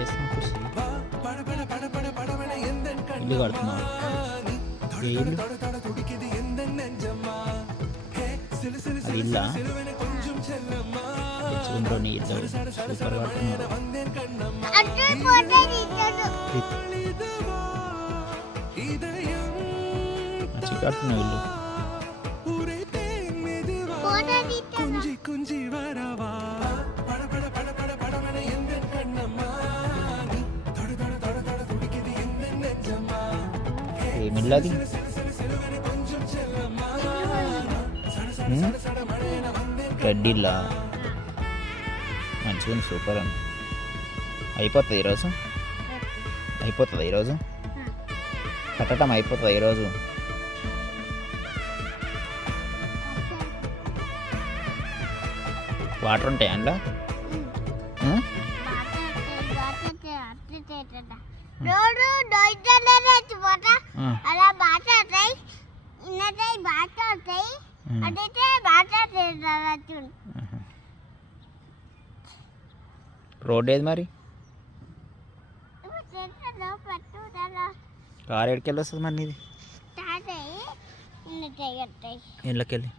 చేస్తున్నావు ఖుషి? ఇల్లు కడుతున్నావు? ఏ ఇల్లు? అది ఇల్లా? తెచ్చుకుంటూ నీ ఇల్లు సూపర్ కడుతున్నావు. మంచిగా కడుతున్నావు ఇల్లు. ఏమిల్లది? రెడ్డిల్లా? మంచిగా సూపర్ అండి. అయిపోతుంది ఈరోజు? అయిపోతుందా ఈరోజు? కట్టడం అయిపోతుందా ఈరోజు? వాటర్ ఉంటాయి అందులో? రోడ్ ఏది మరి? కారు ఎక్కడికి వస్తుంది మరి నీది? ఇళ్ళకెళ్ళి